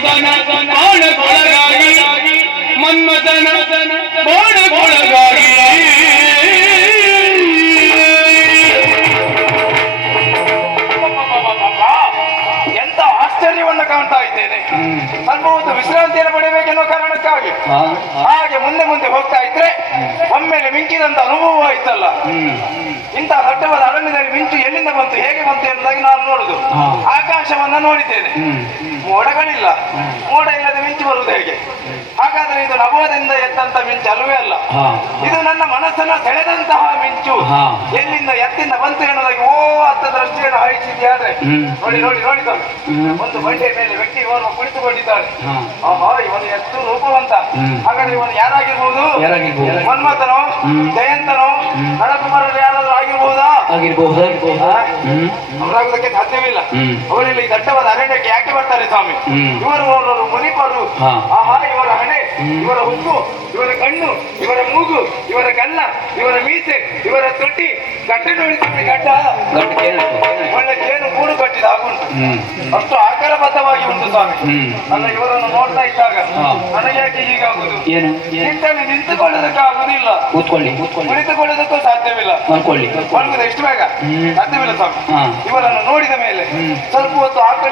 ಮನ್ಮಥನ ಬಾಣಗೊಳಗಾಗಿ ಮನ್ಮಥನ ಬಾಣಗೊಳಗಾಗಿ ಎಂತ ಆಶ್ಚರ್ಯವನ್ನು ಕಾಣ್ತಾ ಇದ್ದೇನೆ ಸ್ವಲ್ಪ ಹೊತ್ತು ವಿಶ್ರಾಂತಿಯನ್ನು ಪಡೆಯಬೇಕೆನ್ನುವ ಕಾರಣಕ್ಕಾಗಿ. ಹಾಗೆ ಮುಂದೆ ಮುಂದೆ ಹೋಗ್ತಾ ಇದ್ರೆ ಒಮ್ಮೆಲೆ ಮಿಂಚಿದಂತ ಅನುಭವ ಆಯ್ತಲ್ಲ. ಇಂತಹ ದೊಡ್ಡವಾದ ಅರಣ್ಯದಲ್ಲಿ ಮಿಂಚು ಎಲ್ಲಿಂದ ಬಂತು ಹೇಗೆ ಬಂತು ಎಂಬುದಾಗಿ ನಾನು ನೋಡುದು. ಆಕಾಶವನ್ನ ನೋಡಿದ್ದೇನೆ. ಮೋಡಗಳಿಲ್ಲ. ಮೋಡ ಇಲ್ಲದೆ ಮಿಂಚು ಬರುವುದು ಹೇಗೆ? ಇದು ನಭೋದಿಂದ ಎತ್ತಂತ ಮಿಂಚು ಅಲ್ಲವೇ ಅಲ್ಲ. ಇದು ನನ್ನ ಮನಸ್ಸನ್ನು ಸೆಳೆದಂತಹ ಮಿಂಚು. ಎಲ್ಲಿಂದ ಎತ್ತಿಂದ ಬಂತು ಎನ್ನುವುದಾಗಿ ಓ ಅತ್ತ ದೃಷ್ಟಿಯನ್ನು ಹಾಯಿಸಿದ್ಯಾದ್ರೆ ನೋಡಿ ನೋಡಿ ನೋಡಿ. ಒಂದು ಬಂಡೆ ಮೇಲೆ ವ್ಯಕ್ತಿ ಇವನು ಕುಳಿತುಕೊಂಡಿದ್ದಾನೆ. ಆಹಾ ಇವನು ಎಷ್ಟು ರೂಪವಂತ. ಹಾಗಾದ್ರೆ ಇವನು ಯಾರಾಗಿರ್ಬೋದು? ಮನ್ಮಥನೋ. ಜಯಂತನೋ? ನಳಕುಮಾರರು ಯಾರಾದ್ರೂ ಆಗಿರ್ಬೋದಾ? ಆಗಿರ್ಬಹುದು ಅವರಾಗುವುದಕ್ಕೆ ಸಾಧ್ಯವಿಲ್ಲ. ಅವರೆಲ್ಲ ಈ ದಟ್ಟವಾದ ಅರಣ್ಯಕ್ಕೆ ಯಾಕೆ ಬರ್ತಾರೆ ಸ್ವಾಮಿ. ಇವರು ಮುನಿಪರು. ಆಹಾ ಇವರ ಹುಬ್ಬು ಇವರ ಕಣ್ಣು ಇವರ ಮೂಗು ಇವರ ಗಲ್ಲ ಇವರ ಮೀಸೆ ಇವರ ತೊಟ್ಟಿ ಗಟ್ಟೆ ನೋಡಿದ್ರೆ ಗಡ್ಡ. ಒಳ್ಳೆ ಜೇನು ಗೂಡು ಕಟ್ಟಿದ ಆಗುಂಟು ಅಷ್ಟು ಆಕಾರಬದ್ಧವಾಗಿ ಉಂಟು ಸ್ವಾಮಿ. ಅಂದ್ರೆ ಇವರನ್ನು ನೋಡ್ತಾ ಇದ್ದಾಗ. ನನಗೆ ಯಾಕೆ ಹೀಗಾಗುದು? ನಿಂತಲ್ಲಿ ನಿಂತುಕೊಳ್ಳೋದಕ್ಕೆ ಆಗುದಿಲ್ಲ. ಕೂತ್ಕೊಳ್ಳಿ ಕುಳಿತುಕೊಳ್ಳೋದಕ್ಕೂ ಸಾಧ್ಯವಿಲ್ಲ. ಮಲ್ಕೊಳ್ಳಿ ಮಲಗುದು ಎಷ್ಟು ಬೇಗ. ಸಾಧ್ಯವಿಲ್ಲ ಸ್ವಾಮಿ. ಇವರನ್ನು ನೋಡಿದ ಮೇಲೆ. ಸ್ವಲ್ಪ ಹೊತ್ತು ಆ ಕಡೆ